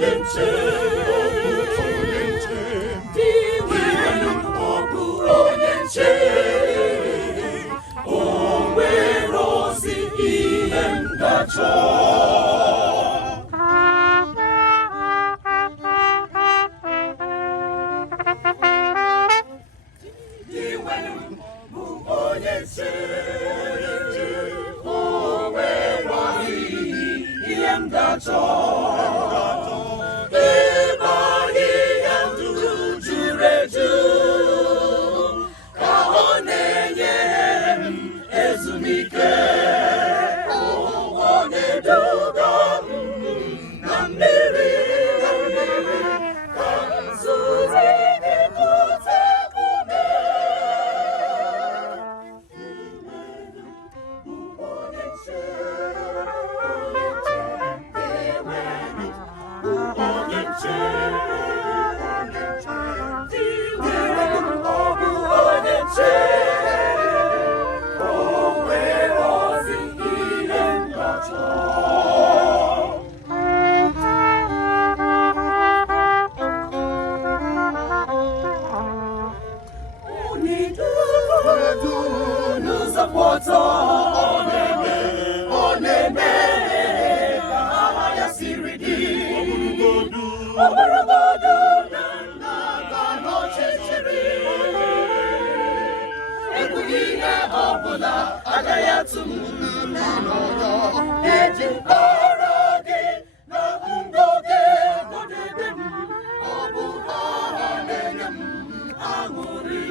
onye nche, Dinwenu bụ onye nche, o nwere ozi ihe m ga-achọ. Dinwenu bụ onye nche, o nwere ihe m ga-achọ. Ebe ahịhịa ndụ juru eju, ka ọ na-enye m ezumike. Ọ na-eduga m na mmiri, ka m zuru ike kute ume. Dinwenu bụ onye nche, Dinwenu bụ onye nche, Dinwenu ọ bụ onye nche, o nwere ozi ihe m ga-achọ. Unu n'ụzọ kwụ ọtọ, ọ na-eme ka aha ya siri dị. Ọ bụrụgodu na nna n'ọchịchịrị, ekwughị ihe ọbụla agaghị atụ m n'ụlọ. Eji mkpọrọ gị na ngoge nọdebe m, ọ bụ ha na-enye m aṅụrị.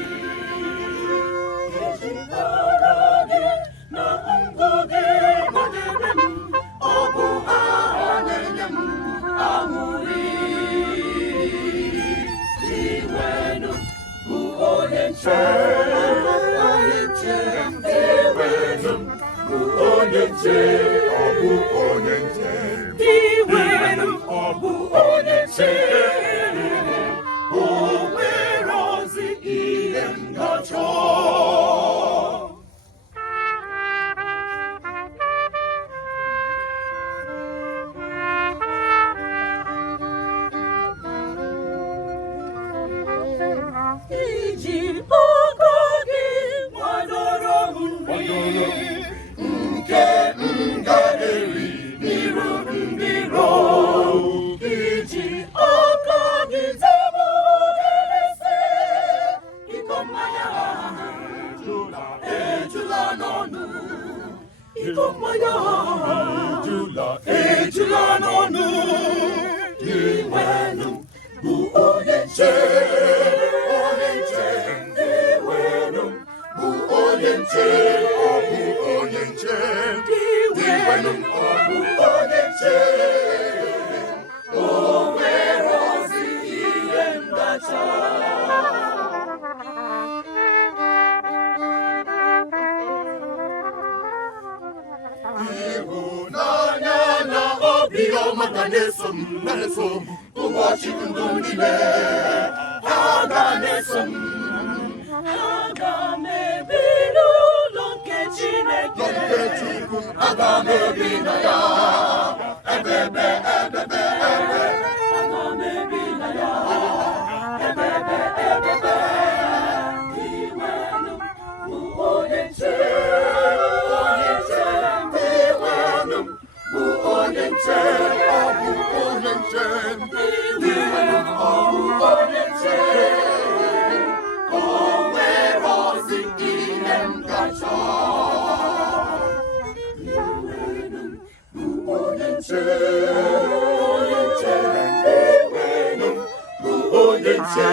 Eji mkpọrọ gị na ngoge nọdebe m, ọ bụ ha na-enye m aṅụrị. Dinwenu bụ onye nche, onye nche, Dinwenu bụ onye nche, ọ bụ onye nche. Dinwenu ọ bụ onye nche, o nwere ozi ihe m ga-achọ. Iji aka gị kwadoro m nri nke m ga-eri n'iru ndị iro. Iji aka gị zebe oherese, iko mmanya ejula n'ọnụ, iko mmanya ejula n'ọnụ. Dinwenu bụ onye nche, onye nche, Dinwenu bụ onye nche, ọ bụ onye nche. Dinwenu ọ bụ onye nche, o nwere ozi ihe m ga-achọ. Ịhụnanya na obiọma ga na-eso m ụbọchị ndụ m niile. Ha ga na-eso m, aga m ebi n'ụlọ nke Chineke, aga m ebi na ya ebebe. Aga m ebi na ya ebebe. Dinwenu bụ onye nche, onye nche, Dinwenu bụ onye nche, ọ bụ onye nche. Dinwenu ọ bụ onye nche, o nwere ozi ihe m ga-achọ. Dinwenu bụ onye nche, onye nche, Dinwenu bụ onye nche.